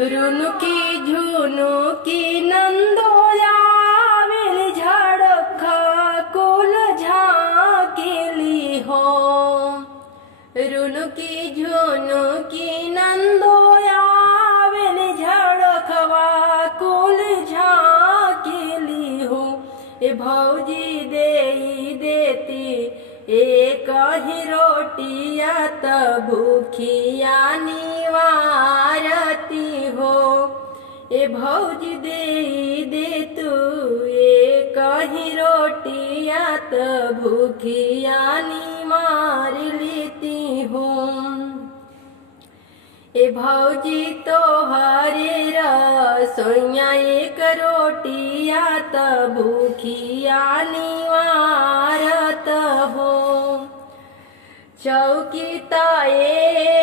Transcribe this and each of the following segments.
रुनुकी झुनुकी नंदोया well झड़खा कुल झाकेली हो। रुनुकी झुनुकी नंदोया well झड़खवा कुल झाकेली हो। ए भौजी देई देती एक ही रोटिया त भूखिया निवारती हो। ए भौजी देई दे तू एक ही रोटिया त भूखिया निवार लेती हो। ए भौजी तो हरे रसोइया एक रोटिया त भूखिया निवारत हो। चौकी ताए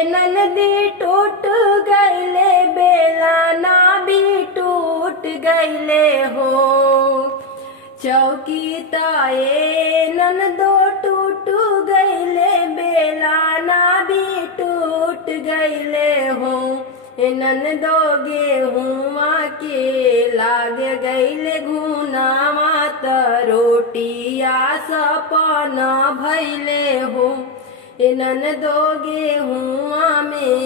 ननदी टूट गईले बेला ना भी टूट गईले हो। चौकी ताए ननदो टूट गईले बेला ना भी टूट गईले हो। ननदो गेहुआ के लाग गईले घुनावा त रोटिया सपना भैले हो। ननदो गेहुआ में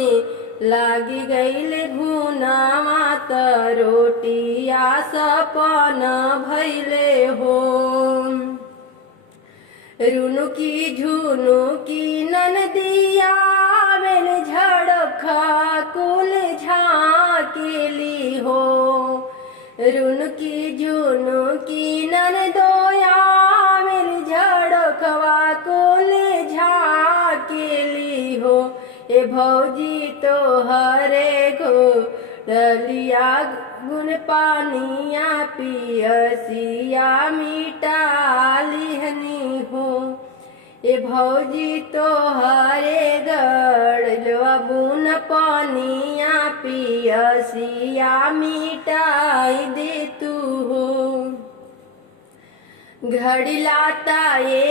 लागी गईले घुनावा त रोटिया सपना भैले हो। रुनुकी झुनुकी ननदिया वेल झड़खा कुल झाकेली हो। रुनुकी झुनुकी ननदोया वेल झड़खवा कुल झाकेली हो। ए भौजी तो हरे घो डलिया गुन पानिया पियसिया मिटाली हनी हो। ए भौजी तो हरे गड़लवा बुन पानिया पियसिया मिटाई दे तू हो। घड़ी लाता ये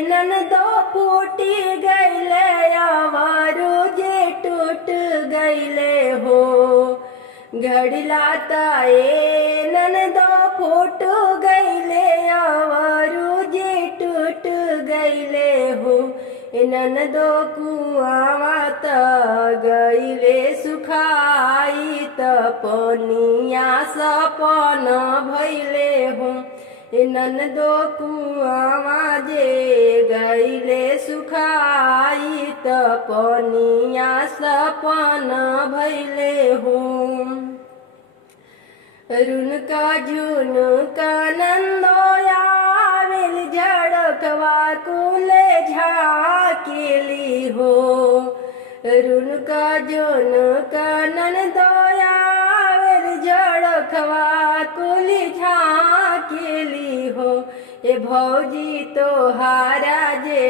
ननदो फूटी गईले आवारो जे टूट गईले हो। घड़ी लाता ये ननदो फूट गईले आवारो जे टूट गईले हो। ननदो कुआवा त गईले सुखाई त पनिया सपना भैले हो। ननदो कुआवा जे गईले सुखाई त पनिया सपना भैले हो। रुनका झुनुका नंदोया वेल झड़खवा कुल झाकेली हो। रुनका झुनुका नंदोया वेल झड़खवा कुल झाकेली हो। ए भौजी तो हारा जे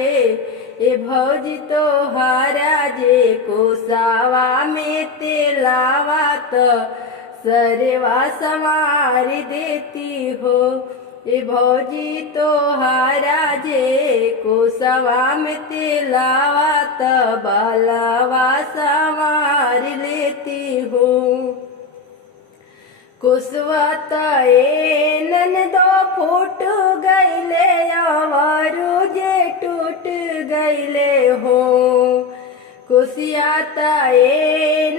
ए भौजी तो हारा जे कोसावा में तेलावा तो सरेवा संवार देती हो। ए भौजी तो हारा जे कोसावा में तेलावा तो बालावा संवार लेती हो। कुसवता ए ननदो फूट गईले आवारू जे टूट गईले हो। कुसियाता ए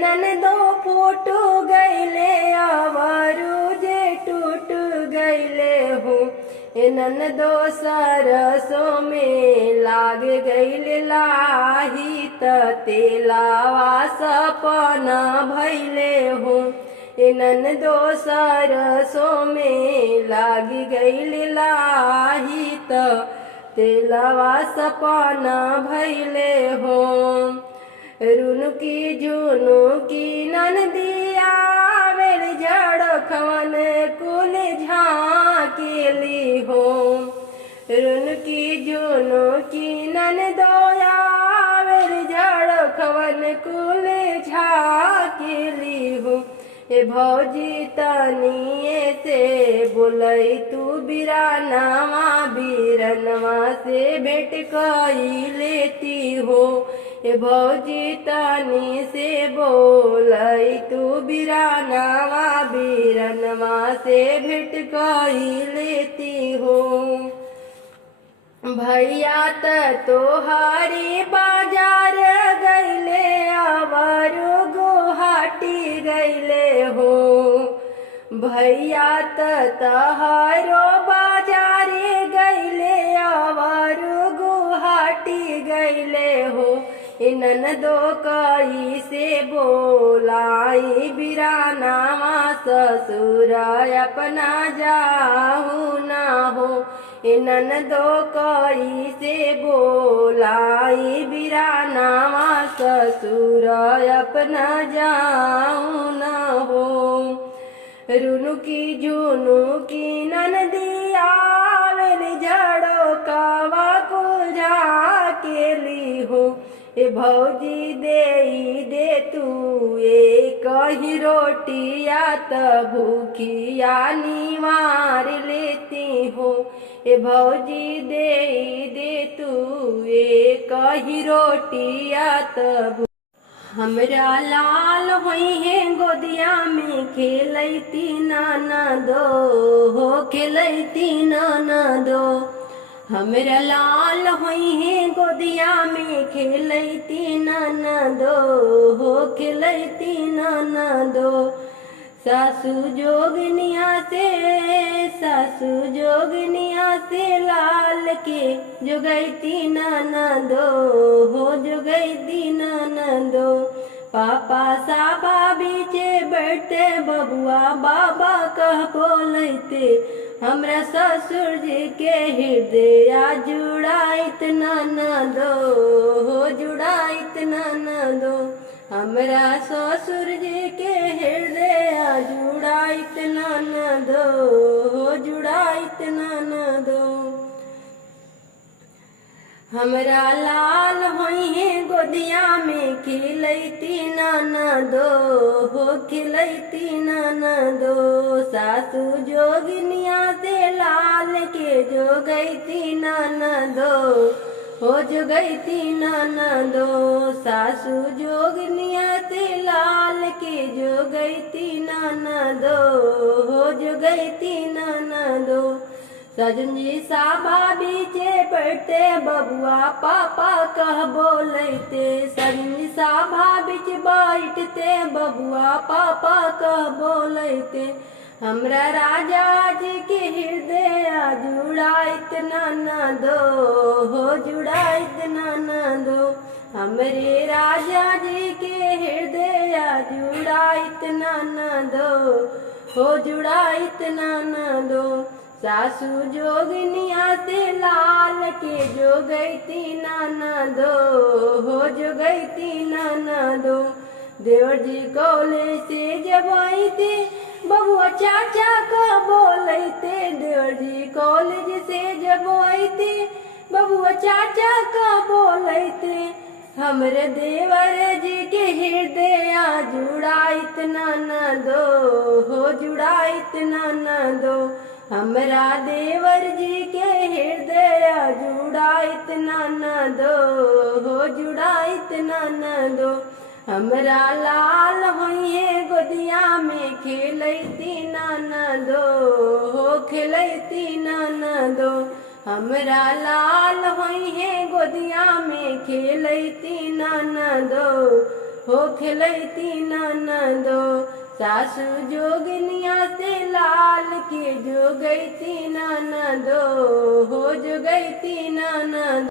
ननदो फूट गईले आवारू जे टूट गईले हो। ननदो सरसों में लाग गईले लाही त तेलावा सपना भैले हो। ननदो सरसों में लागी गईले लाही त तेलावा सपना भैले हो। रुनुकी झुनुकी ननदिया वेल झड़खवन कुल झाकेली हो। रुनुकी झुनुकी ननदोया वेल झड़खवन कुल झाकेली हो। ए भौजी तनिए से बोलई तू बिरानवा बीरनवा से भेंट कई लेती हो। ए भौजी तनी से बोलई तू बिरानवा बीरनवा से भेंट कई लेती हो। भैया तोहारी बाजार गईले अवरो गुहाटी गईले हो। भैया तहारो बाजारे गईले अवरो गुहाटी गईले हो। ननदो कई से बोलाई बिरानावा ससुर अपना जाहू ना हो। ननदो कई से बोलाई बिरानावा ससुर अपना जाहू ना हो। रुनु की झुनु की ननदी आवेल झड़ो कावा को झाकेली हो। ए भौजी दे तू एक ही रोटिया त भूखिया निवार लेती हो। ए भौजी दे तू एक ही रोटिया त हमरा लाल होई है गोदिया में खेलती नाना दो हो खेलती नाना दो। हमरा लाल होई है गोदिया में खेलती नाना दो हो खेलती नाना दो। सासू जोगनिया से लाल के जोगैती नाना दो हो जोगैती नाना दो। पापा साबा बीचे बैठे बबुआ बाबा कह बोलते। हमरा ससुर जी के हृदय जुड़ाइत नाना दो हो जुड़ाइत नाना दो। हमरा ससुर जी के हृदय जुड़ाइत नाना दो हो जुड़ाइत नाना दो। हमरा लाल होई है गोदिया में खिलैती नाना दो हो खिलैती नाना दो। सासू जोगिनिया से लाल के जोगैती नाना दो हो जोगैती नाना दो। सासू जोगिनिया से लाल के जोगैती नाना दो हो जोगैती नाना दो। सजन जी साबा बीचे पड़ते बबुआ पापा कह बोलते। सजन जी साबा बीच बैठते बबुआ पापा कह बोलते। हमरा राजा जी के हृदय जुड़ाइत नाना दो हो जुड़ाइत नाना दो। हमरे राजा जी के हृदय जुड़ाइत नाना दो हो जुड़ाइत नाना दो। सासू जोगिनिया से लाल के जोगैती नाना दो हो जोगैती नाना दो। देवर जी कॉले से जब आईते बबुआ चाचा का बोलते। देवर जी कॉलेज से जब आईते बबुआ चाचा का बोलते। हमरे देवर जी के हृदय जुड़ाइत नाना दो हो जुड़ाइत नाना दो। हमरा देवर जी के हृदय जुड़ाइत नाना दो हो जुड़ाइत नाना दो। हमरा लाल होई है गोदिया में खेलैती नाना दो हो खेलैती नाना दो। हमरा लाल होई है गोदिया में खेलैती नाना दो हो खेलैती नाना दो। सासू जोगिनिया से लाल के जोगैती नाना दो हो जोगैती नाना